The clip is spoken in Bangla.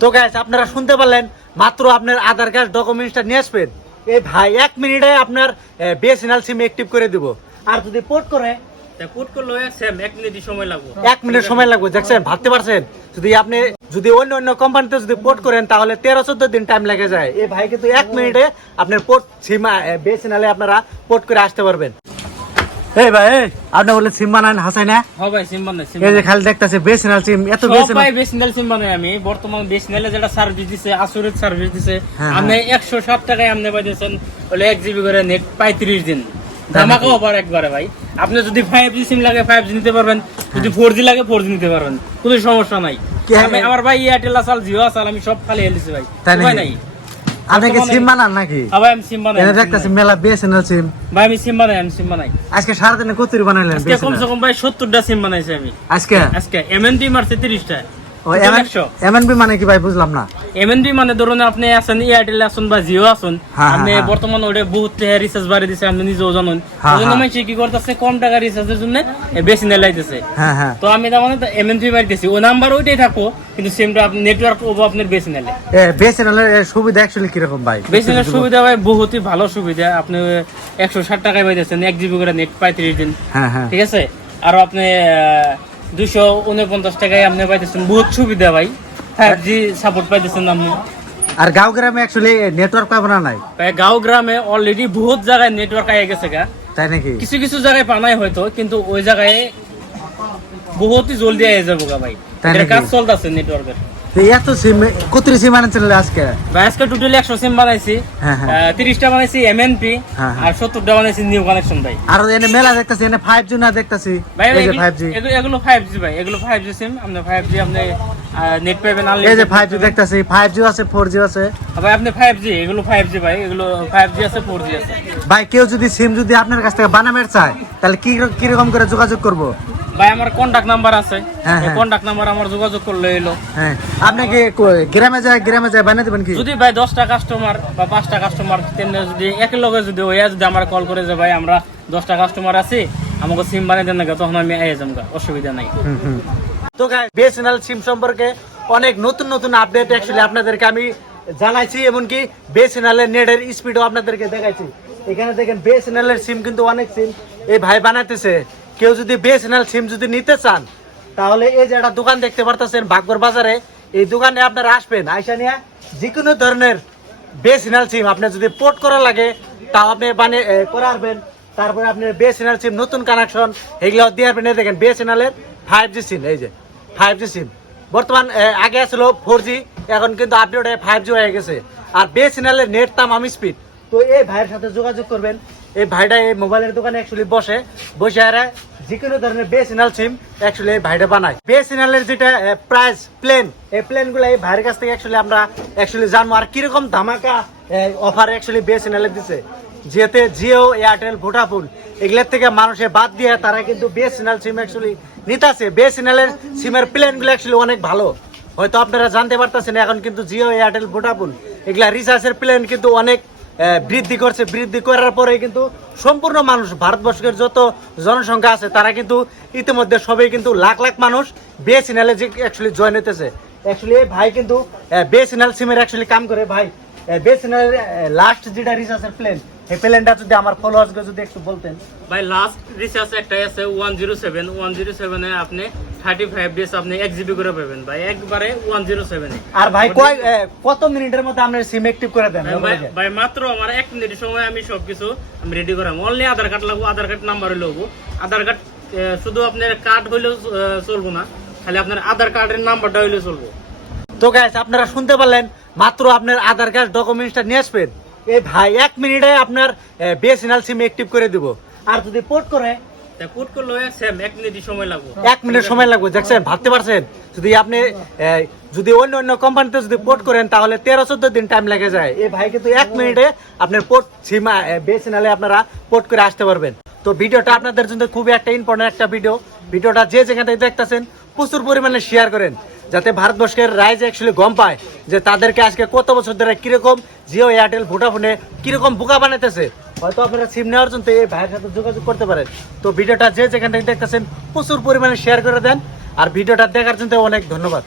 তো গ্যাস আপনারা শুনতে পারলেন মাত্র আপনার আধার কার্ড ডকুমেন্টসটা নিয়ে আসবেন। এই ভাই এক মিনিটে আপনার বিএসএনএল সিম অ্যাক্টিভ করে দিব। আর যদি পোর্ট করে এক মিনিট সময় লাগবে। এক মিনিট সময় লাগবে দেখছেন ভাবতে পারছেন? যদি আপনি যদি অন্য অন্য কোম্পানিতে যদি পোর্ট করেন তাহলে তেরো চোদ্দ দিন টাইম লেগে যায়। এই ভাই কিন্তু এক মিনিটে আপনার পোর্ট সিম বিএসএনএল আপনারা পোর্ট করে আসতে পারবেন। এই ভাই আপনি বলে সিম বানান হাসাই না? হ্যাঁ ভাই সিম বানাই এই যে খালি দেখতেছে বিএসএনএল সিম এত সবাই বিএসএনএল বেসনেল সিম বানাই আমি। বর্তমান বেসনেলে যেটা সার্ভিস দিছে আসুরের সার্ভিস দিছে হ্যাঁ, আপনি একশো ষাট টাকায় আপনি পাইতেছেন বলে এক জিবি করে নেট পঁয়ত্রিশ দিন। ধামাকা অফার একবারে ভাই। আপনি যদি ফাইভ জি সিম লাগে ফাইভ জি নিতে পারবেন। যদি ফোর জি লাগে ফোর জি নিতে পারবেন। কোনো সমস্যা নাই। আমি আমার ভাই এয়ারটেল আসাল জিও আসাল আমি সব খালি হেলিছি ভাই। তাই নাই। আপনি কি বর্তমানে- সিম বানান নাকি? ভাই আমি সিম বানাই দেখতেছি। মেলা বিএসএনএল সিম। ভাই আমি সিম বানাই আমি সিম বানাই। আজকে সারাদিনে কত বানাইলেন আজকে কমসে? কম ভাই সত্তরটা সিম বানাইছি আমি। আজকে? আজকে। এমএনটি মারছে তিরিশটা। ও একশো এমএনবি মানে কি ভাই? বুঝলাম না। এমএনবি মানে ধরুন আপনি আছেন এয়ারটেল আছেন বা জিও আছেন হ্যাঁ, আপনি হ্যাঁ। ওটা বহুত রিচার্জ বাড়ি দিছে আপনি নিজেও জানেন। হ্যাঁ, ওই জন্য। মানুষ কি করতেছে কম টাকা রিচার্জের জন্য বেশি নেলাইতেছে তো আমি তার মানে এমএনবি মারিতেছি ওই নাম্বার ওইটাই থাকব কিন্তু সিমটা আপনি নেটওয়ার্ক ওবো আপনার বেশি নেলে এ বিএসএনএল সুবিধা অ্যাকচুয়ালি কীরকম ভাই? বেশি নেওয়ার সুবিধা ভাই বহুতই ভালো সুবিধা। আপনি একশো ষাট টাকায় পাইতেছেন এক জিবি করে নেট পঁয়ত্রিশ দিন। হ্যাঁ হ্যাঁ। ঠিক আছে? আর আপনি দুশো উনপঞ্চাশ টাকায় আপনি পাইতেছেন। বহুত সুবিধা ভাই। ফাইভ জি সাপোর্ট পাইতেছেন আপনি। আর গাঁও গ্রামে অ্যাকচুয়ালি নেটওয়ার্ক পাবো না নাই? গাঁও গ্রামে অলরেডি বহুত জায়গায় নেটওয়ার্ক আয়ে গেছে গা। তাই নাকি? কিছু কিছু জায়গায় পানাই হয়তো কিন্তু ওই জায়গায় বহুতই জলদি আয়ে যাব গা ভাই? কাজ চলতেছে নেটওয়ার্কের এত সিম কত সিম আনছেন আজকে? ভাই আজকে টোটালি একশো সিম বানাইছি। হ্যাঁ, হ্যাঁ। আহ, তিরিশটা বানাইছি এমএনপি হ্যাঁ। আর সত্তরটা বানাইছি নিউ কানেকশন ভাই। আর এনে মেলা দেখতেছি এনে ফাইভ জি না দেখতেছি। ভাই এই যে ফাইভ জি এগুলো- এগুলো ফাইভ জি ভাই। এগুলো ফাইভ জি সিম আপনি ফাইভ জি আপনি নেট পাইবেন এই যে ফাইভ জি দেখতেছি ফাইভ জি আছে ফোর জি আছে। ভাই আপনি ফাইভ জি এগুলো ফাইভ জি ভাই। এগুলো ফাইভ জি আছে ফোর জি আছে। ভাই কেউ যদি সিম যদি আপনার কাছ থেকে বানামের চায় তাহলে কি কীরকম করে যোগাযোগ করব? ভাই আমার কন্টাক্ট নাম্বার আছে। হ্যাঁ, হ্যাঁ। কন্টাক্ট নাম্বার আমার যোগাযোগ করলে এলো। হ্যাঁ আপনি কি গ্রামে যায় গ্রামে যায় বানিয়ে দেবেন কি? যদি ভাই দশটা কাস্টমার বা পাঁচটা কাস্টমার তেমনি যদি একই লগে যদি ওয়া যদি আমার কল করে যে ভাই আমরা দশটা কাস্টমার আছি আমাকে সিম বানিয়ে দেন না তখন আমি আইয়ে গা, অসুবিধা নাই। তো বিএসএনএল সিম সম্পর্কে অনেক নতুন নতুন আপডেট অ্যাকচুয়ালি আপনাদেরকে আমি জানাইছি এমনকি বিএসএনএল এর নেটের স্পিডও আপনাদেরকে দেখাইছি। এখানে দেখেন বিএসএনএল এর সিম কিন্তু অনেক সিম এই ভাই বানাইতেছে। কেউ যদি বিএসএনএল সিম যদি নিতে চান তাহলে এই যে একটা দোকান দেখতে পারতেছেন ভাগ্যর বাজারে এই দোকানে আপনারা আসবেন আইসা নিয়ে যে কোনো ধরনের বিএসএনএল সিম আপনার যদি পোর্ট করা লাগে তাও আপনি বানিয়ে এ, করে আসবেন। তারপরে আপনি বিএসএনএল সিম নতুন কানেকশন এগুলো দিয়ে এই দেখেন বিএসএনএল এর ফাইভ জি সিম এই যে ফাইভ জি সিম বর্তমান আগে আসলো ফোর জি এখন কিন্তু আপডেট হয়ে ফাইভ জি হয়ে গেছে। আর বিএসএনএল এর নেট তাম আমি স্পিড তো এই ভাইয়ের সাথে যোগাযোগ করবেন। এই ভাইটা এই মোবাইলের দোকানে অ্যাকচুয়ালি বসে। বসে আর যে কোনো ধরনের বিএসএনএল সিম অ্যাকচুয়ালি এই ভাইটা বানায়। বিএসএনএল এর যেটা প্রাইস প্লেন এই প্লেনগুলো এই ভাইয়ের কাছ থেকে অ্যাকচুয়ালি আমরা অ্যাকচুয়ালি জানব আর কীরকম ধামাকা অফার অ্যাকচুয়ালি এর দিছে। যেতে জিও, এয়ারটেল, ভোডাফোন, এগুলোর থেকে মানুষে বাদ দিয়ে তারা কিন্তু বিএসএনএল সিম অ্যাকচুয়ালি নিতেছে। বিএসএনএল এর সিমের প্লেনগুলো অ্যাকচুয়ালি অনেক ভালো। হয়তো আপনারা জানতে পারতেছেন, এখন কিন্তু জিও, এয়ারটেল, ভোডাফোন, এগুলা রিচার্জের প্ল্যান কিন্তু অনেক বৃদ্ধি করছে। বৃদ্ধি করার পরে কিন্তু সম্পূর্ণ মানুষ, ভারতবর্ষের যত জনসংখ্যা আছে, তারা কিন্তু ইতিমধ্যে সবাই কিন্তু লাখ লাখ মানুষ বিএসএনএল যে অ্যাকচুয়ালি জয়েন হতেছে অ্যাকচুয়ালি এই ভাই কিন্তু বিএসএনএল সিমের অ্যাকচুয়ালি কাম করে। ভাই বিএসএনএল লাস্ট যেটা রিচার্জের প্ল্যান এই প্ল্যানটা যদি আমার ফলোয়ার্স যদি একটু বলতেন। ভাই লাস্ট রিচার্জ একটাই আছে one zero seven one zero সেভেনে আপনি থার্টি ফাইভ ডেজ আপনি এক জিবি করে পাবেন ভাই একবারে ওয়ান জিরো আর ভাই কয় কত মিনিটের মধ্যে আপনার সিম অ্যাক্টিভ করে দেন? ভাই মাত্র আমার এক মিনিট সময় আমি সবকিছু আমি রেডি করাম। অনলি আধার কার্ড লাগবো আধার কার্ড নাম্বার হইলে আধার কার্ড শুধু আপনার কার্ড হইলেও চলবো না। খালি আপনার আধার কার্ডের নাম্বারটা হইলে চলবো। তো গাইস আপনারা শুনতে পারলেন মাত্র আপনার আধার কার্ড ডকুমেন্টসটা নিয়ে আসবেন। এই ভাই এক মিনিটে আপনার বিএসএনএল সিম অ্যাক্টিভ করে দিব। আর যদি পোর্ট করে আপনার পোর্ট করে আসতে পারবেন। তো ভিডিওটা আপনাদের জন্য খুবই একটা ইম্পর্টেন্ট একটা ভিডিও ভিডিওটা যে যেখান দেখতেছেন, প্রচুর পরিমাণে শেয়ার করেন, যাতে ভারতবর্ষের রাইজ অ্যাকচুয়ালি গম পায় যে তাদেরকে আজকে কত বছর ধরে কীরকম জিও এয়ারটেল ভোডাফোনে কীরকম বোকা বানাইতেছে। হয়তো আপনারা সিম নেওয়ার জন্য এই ভাইয়ের সাথে যোগাযোগ করতে পারেন। তো ভিডিওটা যে যেখান থেকে দেখতেছেন প্রচুর পরিমাণে শেয়ার করে দেন। আর ভিডিওটা দেখার জন্য অনেক ধন্যবাদ।